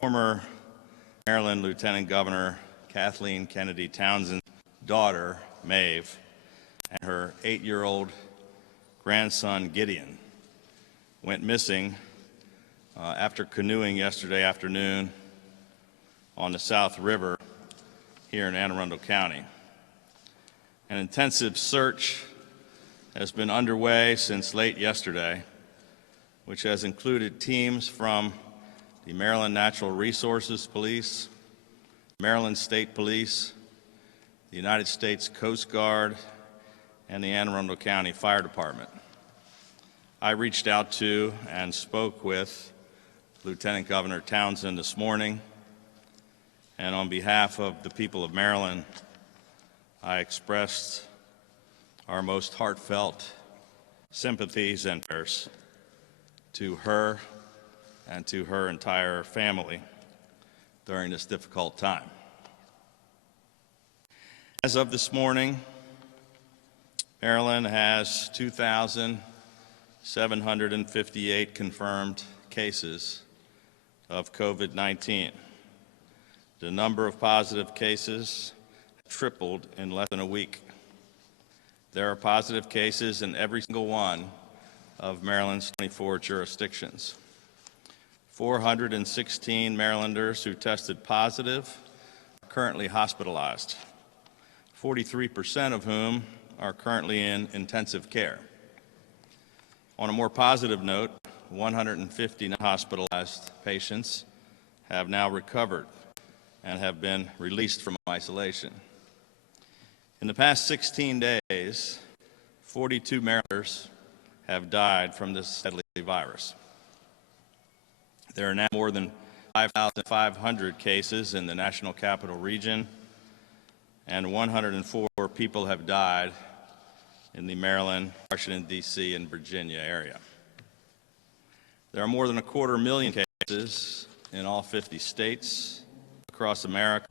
Former Maryland Lieutenant Governor Kathleen Kennedy Townsend's daughter, Maeve, and her 8-year-old grandson, Gideon, went missing after canoeing yesterday afternoon on the South River here in Anne Arundel County. An intensive search has been underway since late yesterday, which has included teams from the Maryland Natural Resources Police, Maryland State Police, the United States Coast Guard, and the Anne Arundel County Fire Department. I reached out to and spoke with Lieutenant Governor Townsend this morning, and on behalf of the people of Maryland, I expressed our most heartfelt sympathies and prayers to her and to her entire family during this difficult time. As of this morning, Maryland has 2,758 confirmed cases of COVID-19. The number of positive cases tripled in less than a week. There are positive cases in every single one of Maryland's 24 jurisdictions. 416 Marylanders who tested positive are currently hospitalized, 43% of whom are currently in intensive care. On a more positive note, 150 hospitalized patients have now recovered and have been released from isolation. In the past 16 days, 42 Marylanders have died from this deadly virus. There are now more than 5,500 cases in the National Capital Region, and 104 people have died in the Maryland, Washington, D.C., and Virginia area. There are more than 250,000 cases in all 50 states across America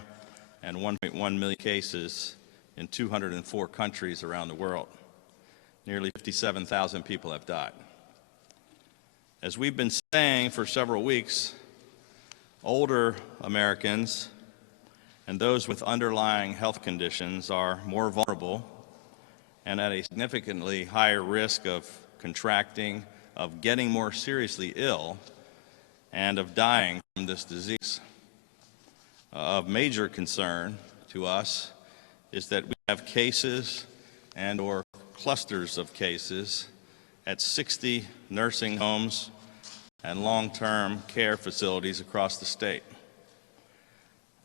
and 1.1 million cases in 204 countries around the world. Nearly 57,000 people have died. As we've been saying for several weeks, older Americans and those with underlying health conditions are more vulnerable and at a significantly higher risk of contracting, of getting more seriously ill, and of dying from this disease. Of major concern to us is that we have cases and/or clusters of cases at 60 nursing homes and long-term care facilities across the state.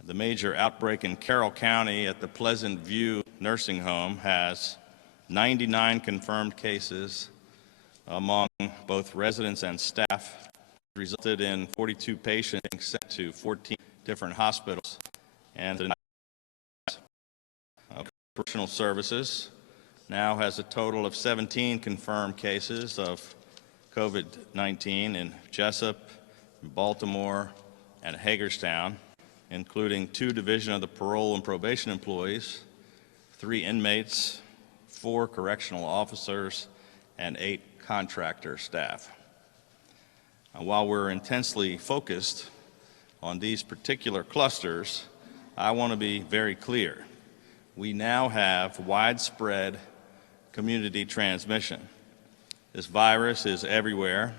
The major outbreak in Carroll County at the Pleasant View Nursing Home has 99 confirmed cases among both residents and staff, resulted in 42 patients being sent to 14 different hospitals. And the Correctional Services now has a total of 17 confirmed cases of COVID-19 in Jessup, Baltimore, and Hagerstown, including 2 Division of the Parole and Probation employees, 3 inmates, 4 correctional officers, and 8 contractor staff. While we're intensely focused on these particular clusters, I want to be very clear. We now have widespread community transmission. This virus is everywhere,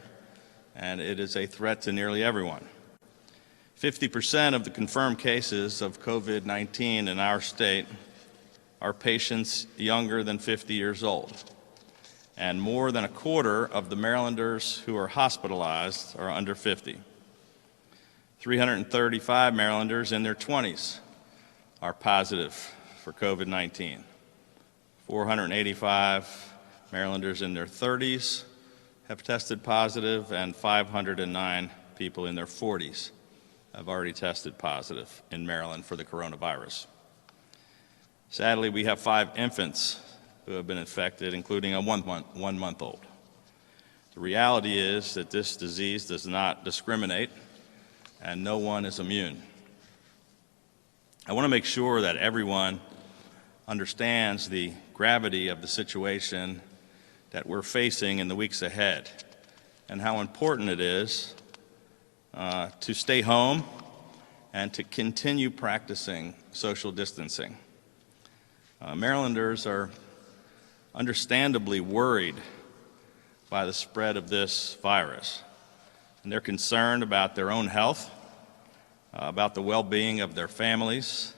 and it is a threat to nearly everyone. 50% of the confirmed cases of COVID-19 in our state are patients younger than 50 years old, and more than a quarter of the Marylanders who are hospitalized are under 50. 335 Marylanders in their 20s are positive for COVID-19. 485 Marylanders in their 30s have tested positive, and 509 people in their 40s have already tested positive in Maryland for the coronavirus. Sadly, we have 5 infants who have been infected, including a one-month-old. The reality is that this disease does not discriminate, and no one is immune. I want to make sure that everyone understands the gravity of the situation that we're facing in the weeks ahead, and how important it is to stay home and to continue practicing social distancing. Marylanders are understandably worried by the spread of this virus, and they're concerned about their own health, about the well-being of their families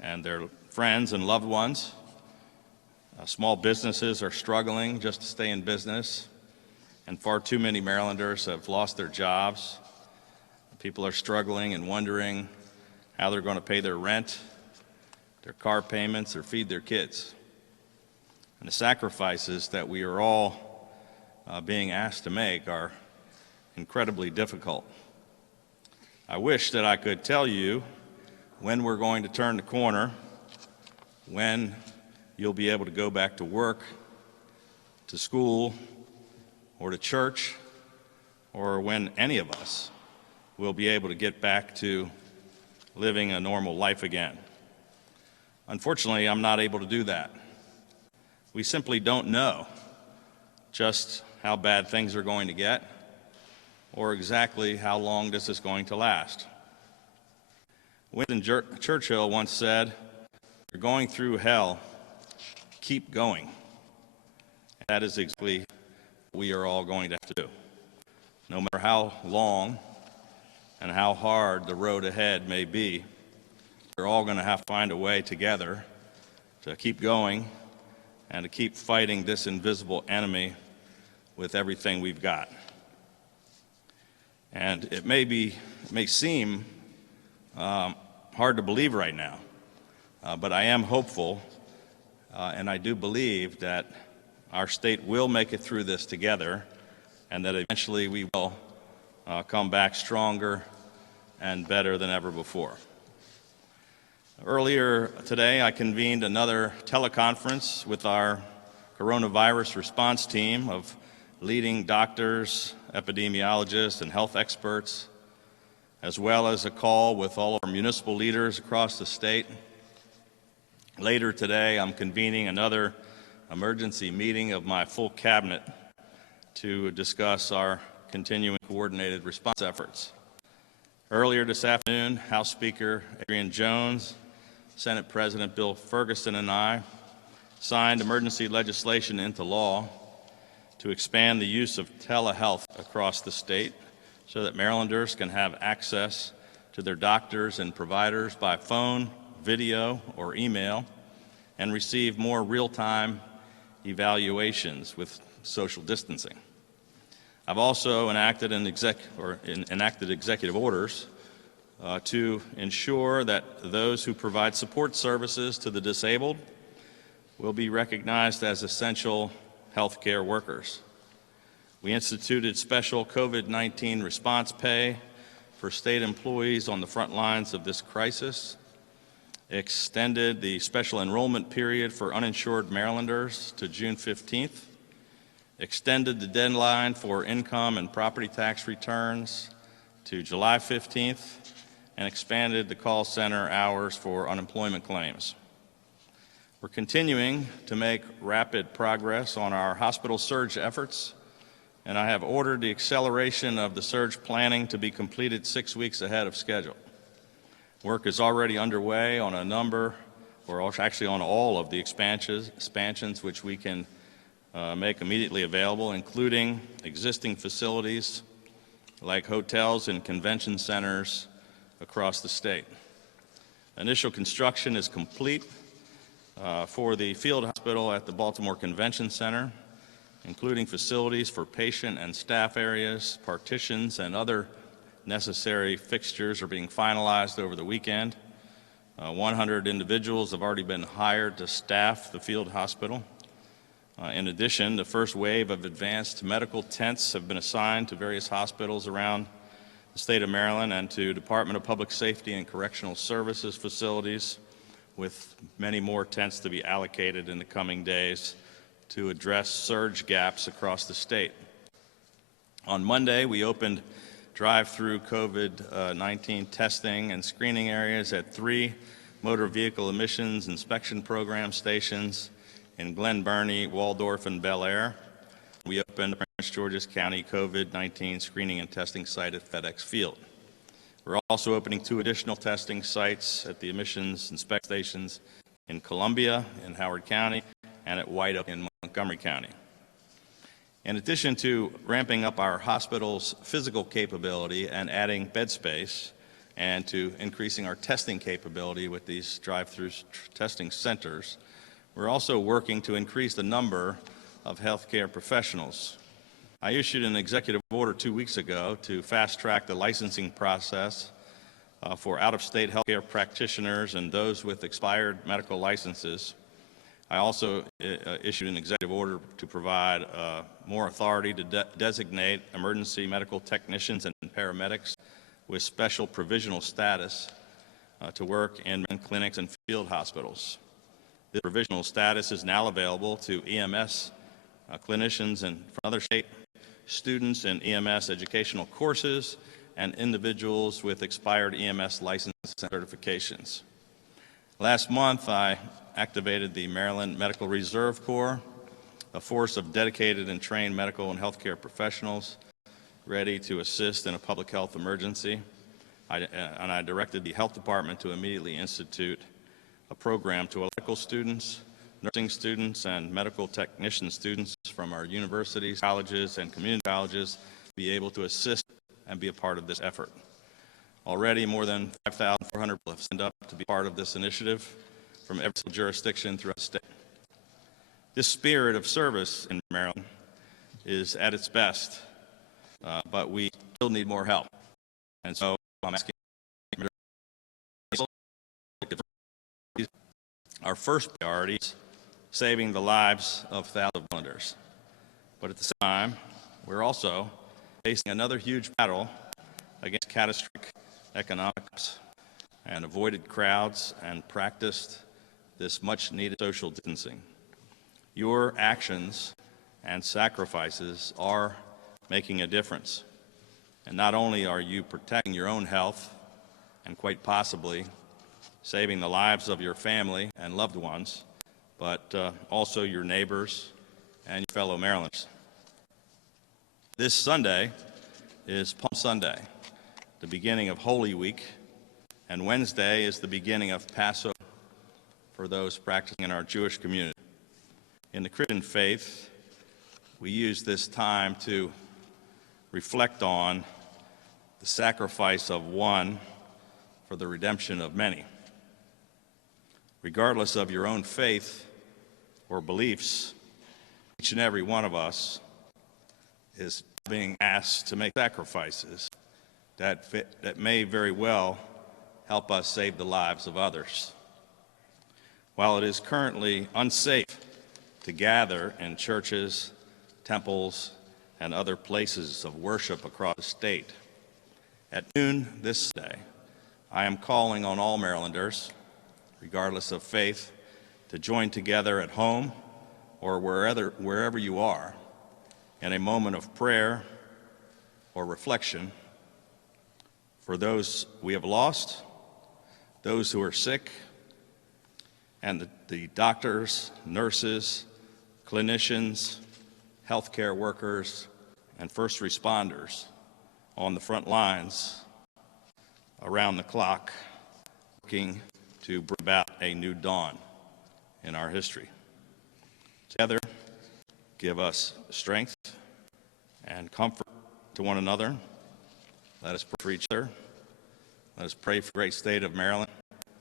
and their friends and loved ones. Small businesses are struggling just to stay in business, and far too many Marylanders have lost their jobs. People are struggling and wondering how they're going to pay their rent, their car payments, or feed their kids. And the sacrifices that we are all being asked to make are incredibly difficult. I wish that I could tell you when we're going to turn the corner, when you'll be able to go back to work, to school, or to church, or when any of us will be able to get back to living a normal life again. Unfortunately, I'm not able to do that. We simply don't know just how bad things are going to get or exactly how long this is going to last. Winston Churchill once said, "You're going through hell, keep going." And that is exactly what we are all going to have to do. No matter how long and how hard the road ahead may be, we're all going to have to find a way together to keep going and to keep fighting this invisible enemy with everything we've got. And it may seem hard to believe right now, but I am hopeful, and I do believe that our state will make it through this together, and that eventually we will come back stronger and better than ever before. Earlier today, I convened another teleconference with our coronavirus response team of leading doctors, epidemiologists, and health experts, as well as a call with all of our municipal leaders across the state. Later today, I'm convening another emergency meeting of my full cabinet to discuss our continuing coordinated response efforts. Earlier this afternoon, House Speaker Adrian Jones, Senate President Bill Ferguson, and I signed emergency legislation into law to expand the use of telehealth across the state so that Marylanders can have access to their doctors and providers by phone, video, or email, and receive more real-time evaluations with social distancing. I've also enacted executive orders to ensure that those who provide support services to the disabled will be recognized as essential healthcare workers. We instituted special COVID-19 response pay for state employees on the front lines of this crisis, extended the special enrollment period for uninsured Marylanders to June 15th, extended the deadline for income and property tax returns to July 15th, and expanded the call center hours for unemployment claims. We're continuing to make rapid progress on our hospital surge efforts, and I have ordered the acceleration of the surge planning to be completed 6 weeks ahead of schedule. Work is already underway on a number, or actually on all of the expansions which we can make immediately available, including existing facilities like hotels and convention centers across the state. Initial construction is complete for the field hospital at the Baltimore Convention Center, including facilities for patient and staff areas, partitions, and other necessary fixtures are being finalized over the weekend. 100 individuals have already been hired to staff the field hospital. In addition, the first wave of advanced medical tents have been assigned to various hospitals around the state of Maryland and to Department of Public Safety and Correctional Services facilities, with many more tents to be allocated in the coming days to address surge gaps across the state. On Monday, we opened drive-through COVID-19 testing and screening areas at 3 motor vehicle emissions inspection program stations in Glen Burnie, Waldorf, and Bel Air. We opened the Prince George's County COVID-19 screening and testing site at FedEx Field. We're also opening 2 additional testing sites at the emissions inspection stations in Columbia, in Howard County, and at White Oak in Montgomery County. In addition to ramping up our hospital's physical capability and adding bed space, and to increasing our testing capability with these drive-through testing centers, we're also working to increase the number of healthcare professionals. I issued an executive order 2 weeks ago to fast-track the licensing process for out-of-state healthcare practitioners and those with expired medical licenses. I also issued an executive order to provide more authority to designate emergency medical technicians and paramedics with special provisional status to work in clinics and field hospitals. This provisional status is now available to EMS clinicians and from other state students in EMS educational courses and individuals with expired EMS licenses and certifications. Last month, I activated the Maryland Medical Reserve Corps, a force of dedicated and trained medical and healthcare professionals ready to assist in a public health emergency. I directed the health department to immediately institute a program to allow medical students, nursing students, and medical technician students from our universities, colleges, and community colleges to be able to assist and be a part of this effort. Already, more than 5,400 people have signed up to be part of this initiative from every jurisdiction throughout the state. This spirit of service in Maryland is at its best, but we still need more help. And so I'm asking our first priority is saving the lives of thousands of volunteers. But at the same time, we're also facing another huge battle against catastrophic economics and avoided crowds and practiced this much-needed social distancing. Your actions and sacrifices are making a difference. And not only are you protecting your own health and quite possibly saving the lives of your family and loved ones, but also your neighbors and your fellow Marylanders. This Sunday is Palm Sunday, the beginning of Holy Week, and Wednesday is the beginning of Passover for those practicing in our Jewish community. In the Christian faith, we use this time to reflect on the sacrifice of one for the redemption of many. Regardless of your own faith or beliefs, each and every one of us is being asked to make sacrifices that may very well help us save the lives of others. While it is currently unsafe to gather in churches, temples, and other places of worship across the state, at noon this day, I am calling on all Marylanders, regardless of faith, to join together at home or wherever you are in a moment of prayer or reflection for those we have lost, those who are sick, and the doctors, nurses, clinicians, healthcare workers, and first responders on the front lines around the clock working to bring about a new dawn in our history. Together, give us strength and comfort to one another. Let us pray for each other. Let us pray for the great state of Maryland,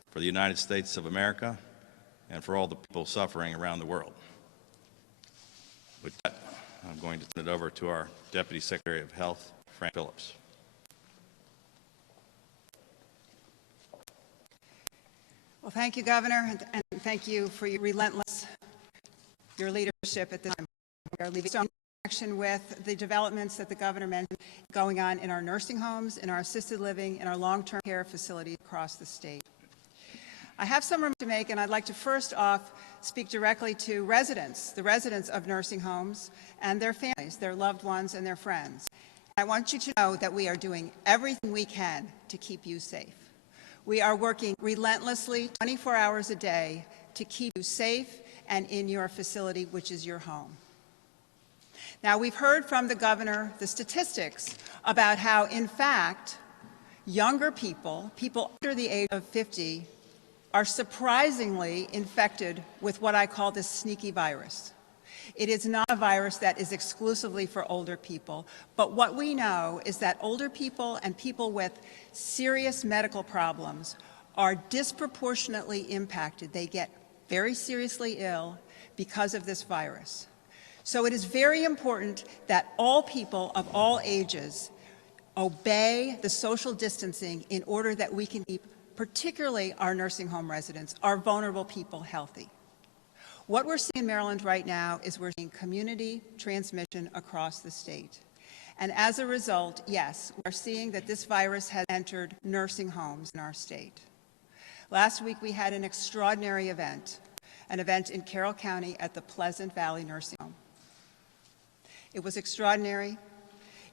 for the United States of America, and for all the people suffering around the world. With that, I'm going to turn it over to our Deputy Secretary of Health, Frank Phillips. Well, thank you, Governor, and thank you for your your leadership at this time. We are leaving in connection with the developments that the Governor mentioned going on in our nursing homes, in our assisted living, in our long-term care facilities across the state. I have some remarks to make, and I'd like to first off speak directly to residents, the residents of nursing homes and their families, their loved ones, and their friends. I want you to know that we are doing everything we can to keep you safe. We are working relentlessly 24 hours a day to keep you safe and in your facility, which is your home. Now, we've heard from the Governor the statistics about how, in fact, younger people, people under the age of 50, are surprisingly infected with what I call this sneaky virus. It is not a virus that is exclusively for older people, but what we know is that older people and people with serious medical problems are disproportionately impacted. They get very seriously ill because of this virus. So it is very important that all people of all ages obey the social distancing in order that we can keep particularly our nursing home residents, our vulnerable people, healthy. What we're seeing in Maryland right now is we're seeing community transmission across the state. And as a result, yes, we're seeing that this virus has entered nursing homes in our state. Last week we had an extraordinary event, an event in Carroll County at the Pleasant Valley Nursing Home. It was extraordinary.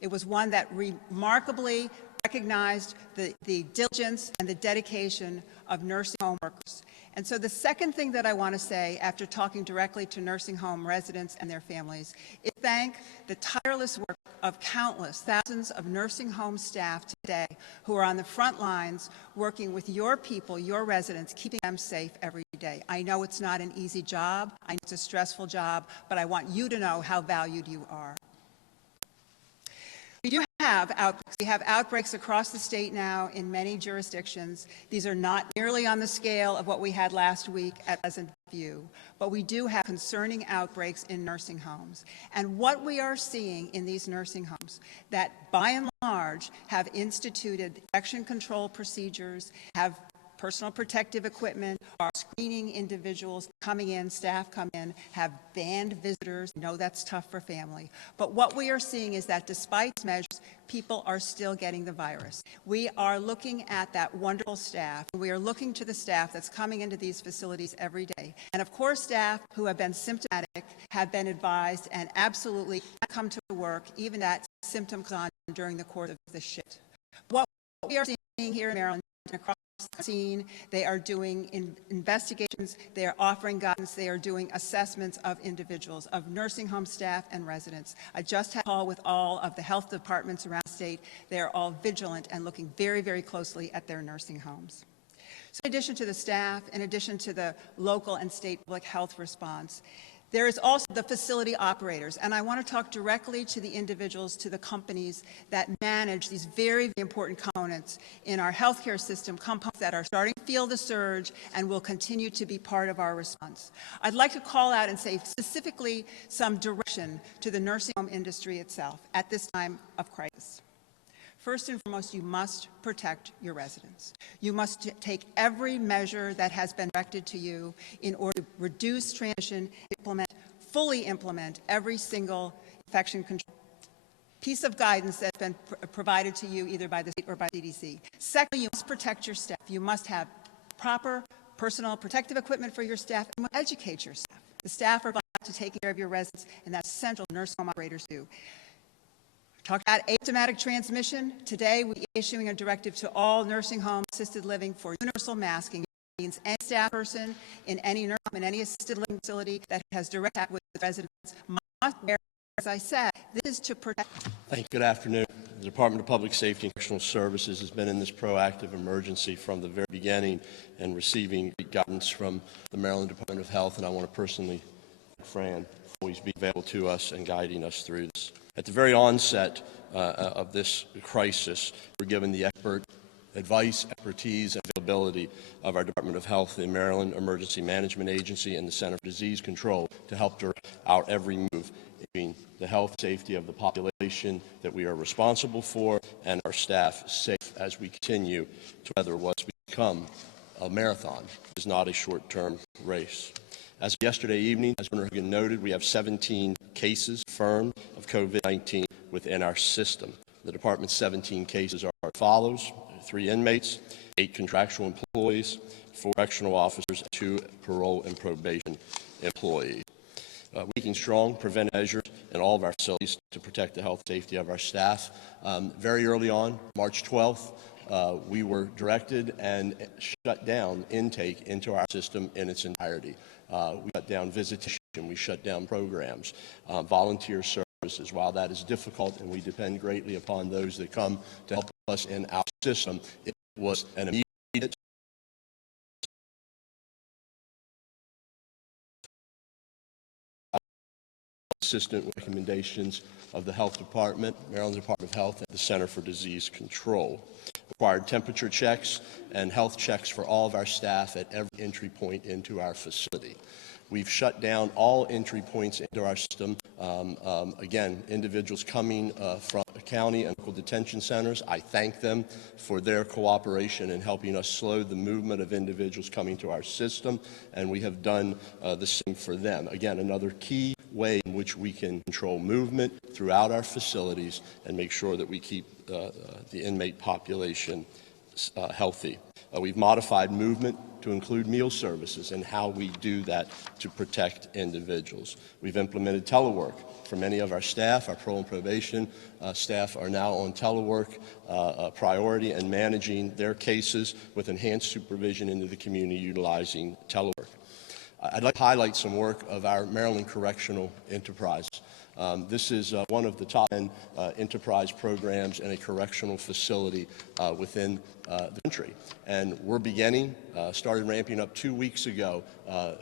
It was one that remarkably recognized the diligence and the dedication of nursing home workers. And so the second thing that I want to say after talking directly to nursing home residents and their families is thank the tireless work of countless thousands of nursing home staff today who are on the front lines working with your people, your residents, keeping them safe every day. I know it's not an easy job. I know it's a stressful job, but I want you to know how valued you are. We do have outbreaks. We have outbreaks across the state now in many jurisdictions. These are not nearly on the scale of what we had last week at Pleasant View, but we do have concerning outbreaks in nursing homes. And what we are seeing in these nursing homes that by and large have instituted infection control procedures, have personal protective equipment, are screening individuals coming in, staff come in, have banned visitors. I know that's tough for family. But what we are seeing is that despite measures, people are still getting the virus. We are looking at that wonderful staff. We are looking to the staff that's coming into these facilities every day. And of course, staff who have been symptomatic have been advised and absolutely come to work, even that symptoms on during the course of the shift. What we are seeing here in Maryland and across the scene, they are doing investigations, they are offering guidance, they are doing assessments of individuals, of nursing home staff and residents. I just had a call with all of the health departments around the state. They are all vigilant and looking very, very closely at their nursing homes. So in addition to the staff, in addition to the local and state public health response, there is also the facility operators, and I want to talk directly to the individuals, to the companies that manage these very, very important components in our healthcare system, components that are starting to feel the surge and will continue to be part of our response. I'd like to call out and say specifically some direction to the nursing home industry itself at this time of crisis. First and foremost, you must protect your residents. You must take every measure that has been directed to you in order to reduce transmission, fully implement every single infection control piece of guidance that's been provided to you either by the state or by CDC. Secondly, you must protect your staff. You must have proper personal protective equipment for your staff and educate your staff. The staff are vital to taking care of your residents, and that's essential nursing home operators do. Talk about asymptomatic transmission. Today, we're issuing a directive to all nursing homes, assisted living for universal masking. It means any staff person in any nursing home, in any assisted living facility that has direct contact with residents must wear, as I said, this is to protect. Thank you. Good afternoon. The Department of Public Safety and Correctional Services has been in this proactive emergency from the very beginning and receiving guidance from the Maryland Department of Health, and I want to personally thank Fran for always being available to us and guiding us through this. At the very onset of this crisis, we're given the expert advice, expertise, and availability of our Department of Health, the Maryland Emergency Management Agency, and the Center for Disease Control to help direct our every move in the health and safety of the population that we are responsible for and our staff safe as we continue to weather what's become a marathon. It is not a short-term race. As of yesterday evening, as Governor Hogan noted, we have 17 cases confirmed of COVID-19 within our system. The department's 17 cases are as follows: 3 inmates, 8 contractual employees, 4 correctional officers, and 2 parole and probation employees. We're taking strong preventive measures in all of our facilities to protect the health and safety of our staff. Very early on, March 12th, we were directed and shut down intake into our system in its entirety. We shut down visitation, we shut down programs, volunteer services. While that is difficult and we depend greatly upon those that come to help us in our system. It was an immediate consistent with recommendations of the Health Department, Maryland Department of Health, and the Center for Disease Control. Required temperature checks and health checks for all of our staff at every entry point into our facility. We've shut down all entry points into our system. Again, individuals coming from county and local detention centers, I thank them for their cooperation in helping us slow the movement of individuals coming to our system, and we have done the same for them. Again, another key way in which we can control movement throughout our facilities and make sure that we keep the inmate population healthy. We've modified movement to include meal services and how we do that to protect individuals. We've implemented telework for many of our staff. Our parole and probation staff are now on telework priority and managing their cases with enhanced supervision into the community utilizing telework. I'd like to highlight some work of our Maryland Correctional Enterprise. This is one of the top 10 enterprise programs in a correctional facility within the country. And we're started ramping up 2 weeks ago,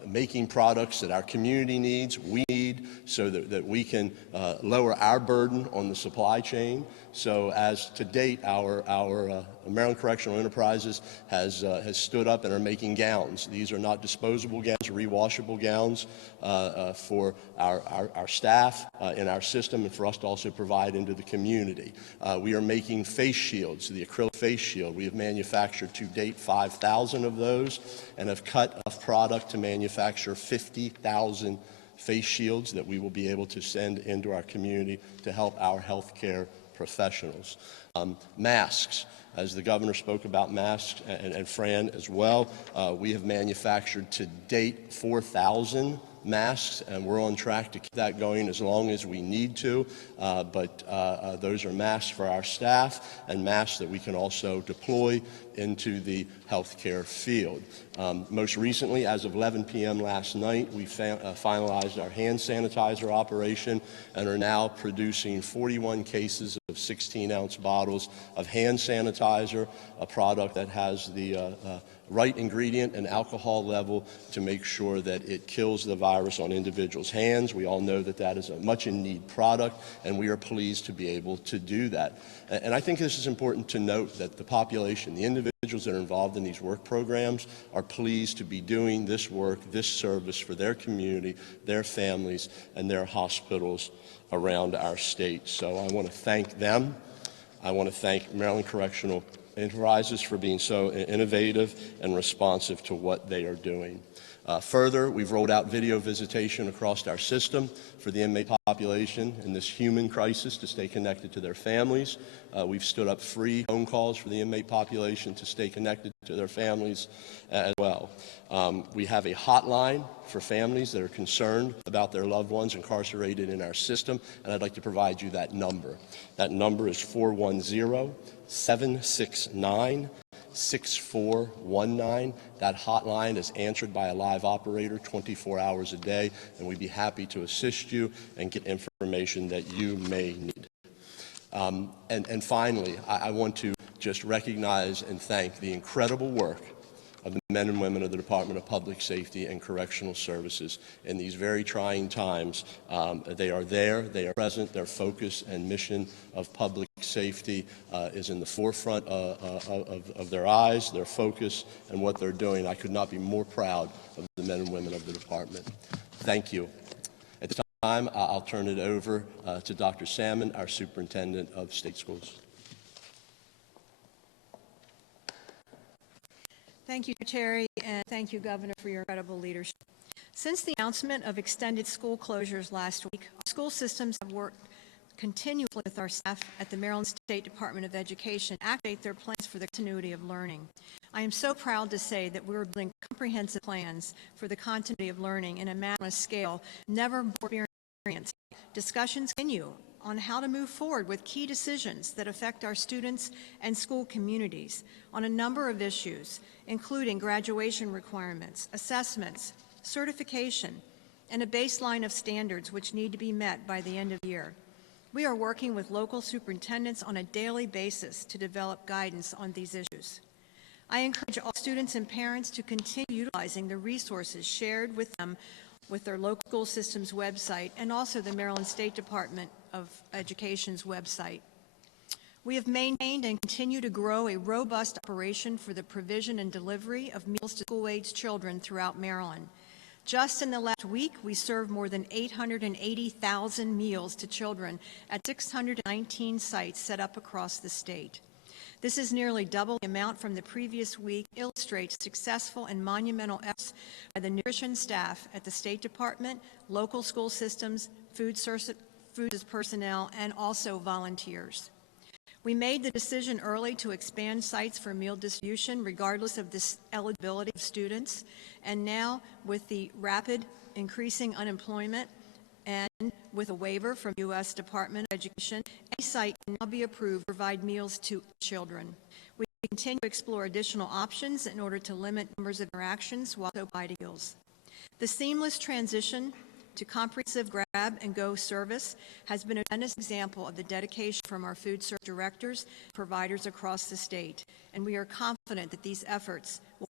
making products that our community needs, we need, so that we can lower our burden on the supply chain. So as to date, our Maryland Correctional Enterprises has stood up and are making gowns. These are not disposable gowns, rewashable gowns for our staff in our system and for us to also provide into the community. We are making face shields, the acrylic face shield. We have manufactured to date 5,000 of those and have cut enough product to manufacture 50,000 face shields that we will be able to send into our community to help our healthcare professionals. Masks. As the governor spoke about masks, and Fran as well, we have manufactured to date 4,000 masks, and we're on track to keep that going as long as we need to. But those are masks for our staff and masks that we can also deploy into the healthcare field. Most recently, as of 11 p.m. last night, we finalized our hand sanitizer operation and are now producing 41 cases of 16-ounce bottles of hand sanitizer, a product that has the right ingredient and alcohol level to make sure that it kills the virus on individuals' hands. We all know that that is a much in need product, and we are pleased to be able to do that. And I think this is important to note that the population, the individuals that are involved in these work programs, are pleased to be doing this work, this service for their community, their families, and their hospitals around our state. So I want to thank them. I want to thank Maryland Correctional Enterprises for being so innovative and responsive to what they are doing. Further, we've rolled out video visitation across our system for the inmate population in this human crisis to stay connected to their families. We've stood up free phone calls for the inmate population to stay connected to their families as well. We have a hotline for families that are concerned about their loved ones incarcerated in our system, and I'd like to provide you that number. That number is 410-769-6419. That hotline is answered by a live operator 24 hours a day, and we'd be happy to assist you and get information that you may need. And finally, I want to just recognize and thank the incredible work of the men and women of the Department of Public Safety and Correctional Services in these very trying times. They are there, they are present, their focus and mission of public safety is in the forefront of their eyes, their focus, and what they're doing. I could not be more proud of the men and women of the department. Thank you. At this time, I'll turn it over to Dr. Salmon, our Superintendent of State Schools. Thank you, Terry, and thank you, Governor, for your incredible leadership. Since the announcement of extended school closures last week, our school systems have worked continuously with our staff at the Maryland State Department of Education to activate their plans for the continuity of learning. I am so proud to say that we're building comprehensive plans for the continuity of learning in a massive scale never before experienced. Discussions continue on how to move forward with key decisions that affect our students and school communities on a number of issues, including graduation requirements, assessments, certification, and a baseline of standards which need to be met by the end of the year. We are working with local superintendents on a daily basis to develop guidance on these issues. I encourage all students and parents to continue utilizing the resources shared with them with their local school system's website and also the Maryland State Department of Education's website. We have maintained and continue to grow a robust operation for the provision and delivery of meals to school-aged children throughout Maryland. Just in the last week, we served more than 880,000 meals to children at 619 sites set up across the state. This is nearly double the amount from the previous week, illustrates successful and monumental efforts by the nutrition staff at the State Department, local school systems, food services personnel, and also volunteers. We made the decision early to expand sites for meal distribution regardless of the eligibility of students, and now with the rapid increasing unemployment and with a waiver from U.S. Department of Education, any site can now be approved to provide meals to children. We continue to explore additional options in order to limit numbers of interactions while providing meals. The seamless transition to comprehensive grab-and-go service has been a tremendous example of the dedication from our food service directors and providers across the state, and we are confident that these efforts will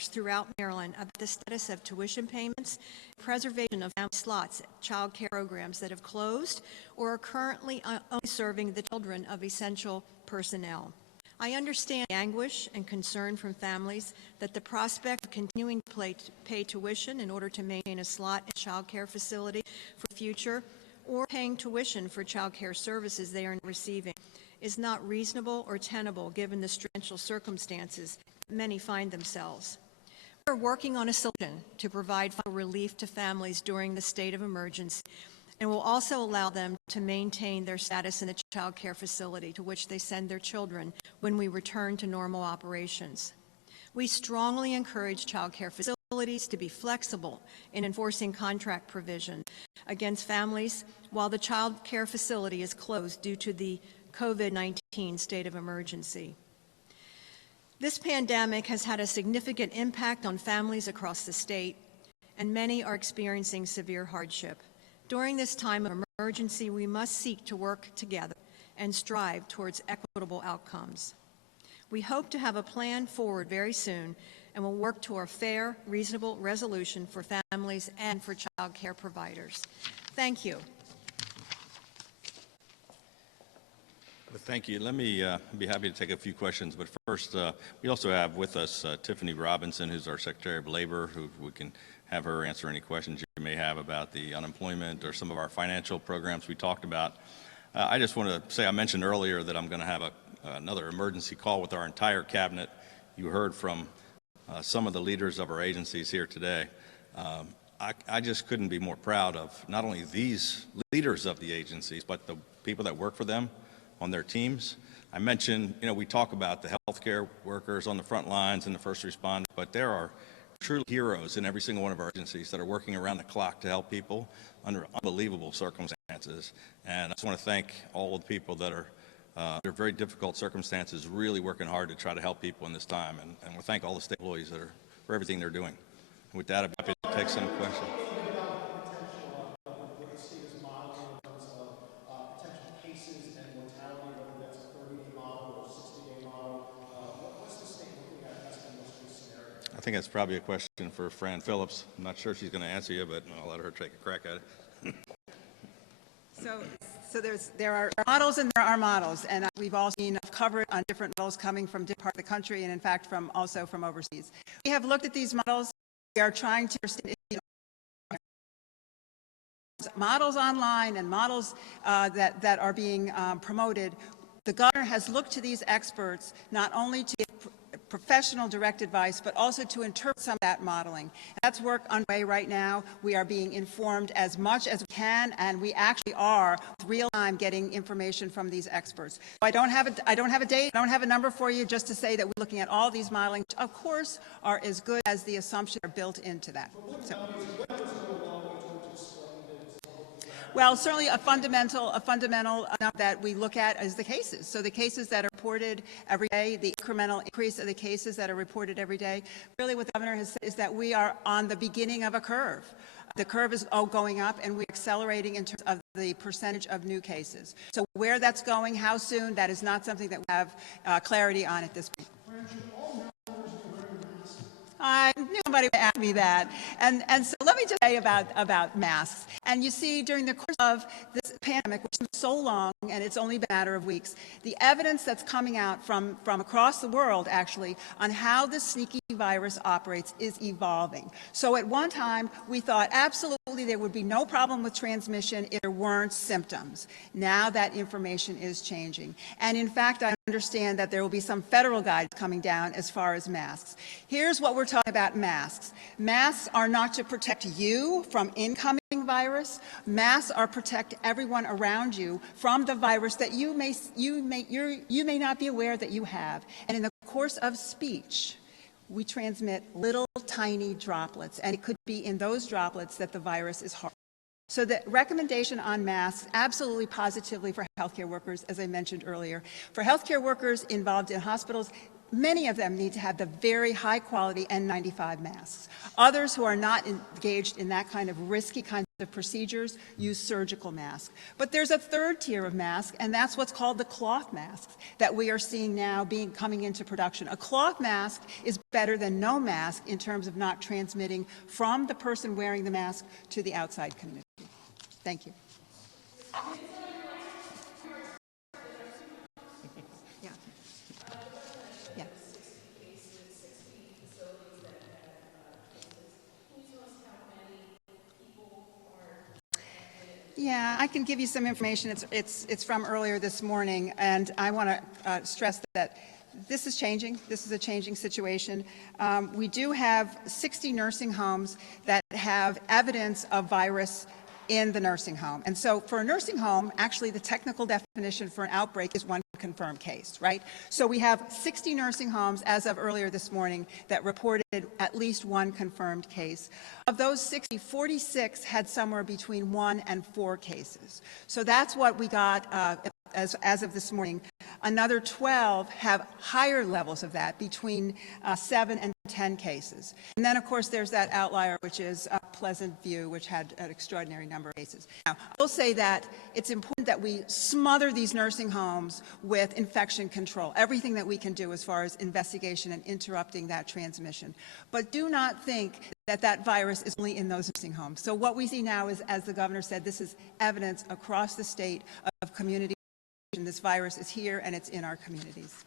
throughout Maryland about the status of tuition payments, preservation of family slots at child care programs that have closed or are currently only serving the children of essential personnel. I understand the anguish and concern from families that the prospect of continuing to pay tuition in order to maintain a slot in a child care facility for the future or paying tuition for child care services they are receiving is not reasonable or tenable given the stressful circumstances many find themselves. We are working on a solution to provide financial relief to families during the state of emergency and will also allow them to maintain their status in the child care facility to which they send their children when we return to normal operations. We strongly encourage child care facilities to be flexible in enforcing contract provision against families while the child care facility is closed due to the COVID-19 state of emergency. This pandemic has had a significant impact on families across the state, and many are experiencing severe hardship. During this time of emergency, we must seek to work together and strive towards equitable outcomes. We hope to have a plan forward very soon and will work to a fair, reasonable resolution for families and for child care providers. Thank you. Well, thank you. Let me be happy to take a few questions, but first, we also have with us Tiffany Robinson, who's our Secretary of Labor, who we can have her answer any questions you may have about the unemployment or some of our financial programs we talked about. I just want to say I mentioned earlier that I'm going to have another emergency call with our entire cabinet. You heard from some of the leaders of our agencies here today. I just couldn't be more proud of not only these leaders of the agencies, but the people that work for them on their teams. I mentioned, we talk about the healthcare workers on the front lines and the first responders, but there are true heroes in every single one of our agencies that are working around the clock to help people under unbelievable circumstances. And I just want to thank all of the people that are under very difficult circumstances, really working hard to try to help people in this time. And we thank all the state employees that are for everything they're doing. And with that, I'm happy to take some questions. I think that's probably a question for Fran Phillips. I'm not sure if she's going to answer you, but I'll let her take a crack at it. So there are models and there are models, and we've all seen coverage on different models coming from different parts of the country and in fact also from overseas. We have looked at these models. We are trying to understand models online and models that are being promoted. The governor has looked to these experts not only to give professional direct advice, but also to interpret some of that modeling. That's work underway right now. We are being informed as much as we can, and we actually are real time getting information from these experts. I don't have a date, I don't have a number for you just to say that we're looking at all these modeling, which of course are as good as the assumptions are built into that. So. Well, certainly a fundamental that we look at is the cases. So the cases that are reported every day, the incremental increase of the cases that are reported every day. Really what the governor has said is that we are on the beginning of a curve. The curve is going up and we're accelerating in terms of the percentage of new cases. So where that's going, how soon, that is not something that we have clarity on at this point. I knew somebody would ask me that. And so let me just say about masks. And you see, during the course of this pandemic, which is so long, and it's only been a matter of weeks, the evidence that's coming out from across the world, actually, on how this sneaky virus operates is evolving. So at one time, we thought absolutely there would be no problem with transmission if there weren't symptoms. Now that information is changing. And in fact, I understand that there will be some federal guidance coming down as far as masks. Here's what we're talking about masks. Masks are not to protect you from incoming virus. Masks are to protect everyone around you from the virus that you may not be aware that you have. And in the course of speech, we transmit little tiny droplets, and it could be in those droplets that the virus is harmful. So the recommendation on masks, absolutely positively for healthcare workers, as I mentioned earlier. For healthcare workers involved in hospitals, many of them need to have the very high quality N95 masks. Others who are not engaged in that kind of risky kind of procedures use surgical masks. But there's a third tier of masks, and that's what's called the cloth masks that we are seeing now coming into production. A cloth mask is better than no mask in terms of not transmitting from the person wearing the mask to the outside community. Thank you. Yeah. Yeah. Yeah, I can give you some information. It's from earlier this morning, and I want to stress that this is changing. This is a changing situation. We do have 60 nursing homes that have evidence of virus in the nursing home. And so for a nursing home, actually the technical definition for an outbreak is one confirmed case, right? So we have 60 nursing homes as of earlier this morning that reported at least one confirmed case. Of those 60, 46 had somewhere between 1 and 4 cases. So that's what we got as of this morning. Another 12 have higher levels of that, between 7 and 10 cases. And then, of course, there's that outlier, which is Pleasant View, which had an extraordinary number of cases. Now, I will say that it's important that we smother these nursing homes with infection control, everything that we can do as far as investigation and interrupting that transmission. But do not think that that virus is only in those nursing homes. So what we see now is, as the governor said, this is evidence across the state of community. This virus is here, and it's in our communities.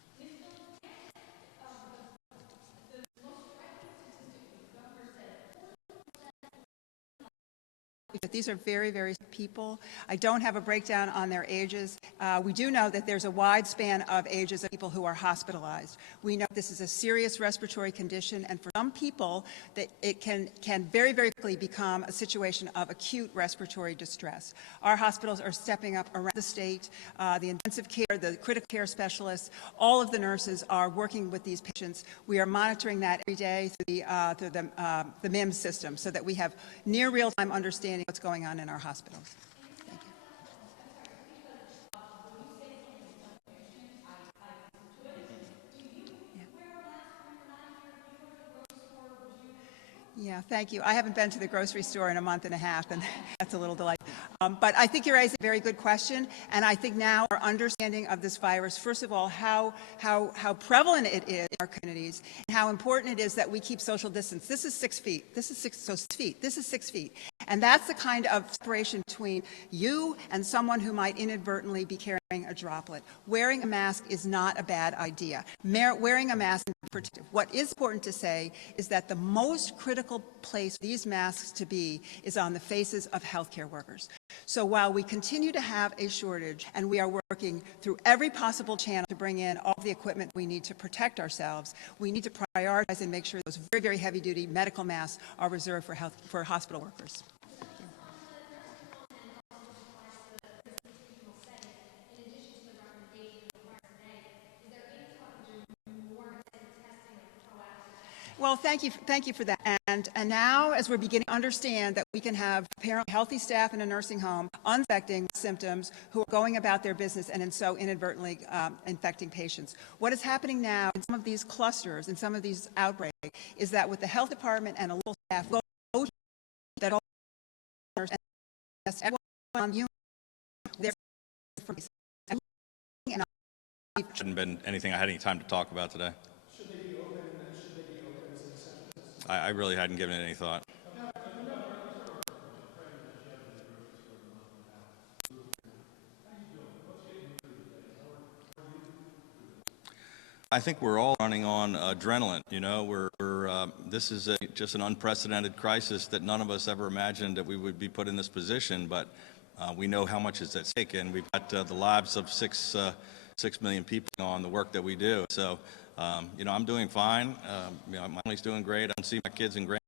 These are very, very sick people. I don't have a breakdown on their ages. We do know that there's a wide span of ages of people who are hospitalized. We know this is a serious respiratory condition, and for some people, that it can very, very quickly become a situation of acute respiratory distress. Our hospitals are stepping up around the state. The intensive care, the critical care specialists, all of the nurses are working with these patients. We are monitoring that every day through the MIMS system so that we have near real-time understanding what's going on in our hospitals. Thank you. Yeah, thank you. I haven't been to the grocery store in a month and a half, and that's a little delightful. But I think you're raising a very good question, and I think now our understanding of this virus, first of all, how prevalent it is in our communities, and how important it is that we keep social distance. This is 6 feet. This is 6 feet. This is 6 feet. And that's the kind of separation between you and someone who might inadvertently be carrying a droplet. Wearing a mask is not a bad idea. Wearing a mask is protective. What is important to say is that the most critical place for these masks to be is on the faces of healthcare workers. So while we continue to have a shortage, and we are working through every possible channel to bring in all the equipment we need to protect ourselves, we need to prioritize and make sure those very, very heavy-duty medical masks are reserved for hospital workers. Well, thank you for that. And now, as we're beginning to understand that we can have apparently healthy staff in a nursing home uninfecting symptoms who are going about their business and so inadvertently infecting patients. What is happening now in some of these clusters, in some of these outbreaks, is that with the health department and a local staff, that all nurses and everyone Shouldn't been anything I had any time to talk about today. I really hadn't given it any thought. I think we're all running on adrenaline. You know, this is just an unprecedented crisis that none of us ever imagined that we would be put in this position, but we know how much is at stake, and we've got the lives of 6 million people on the work that we do. So, you know, I'm doing fine. You know, my family's doing great. I don't see my kids and grandkids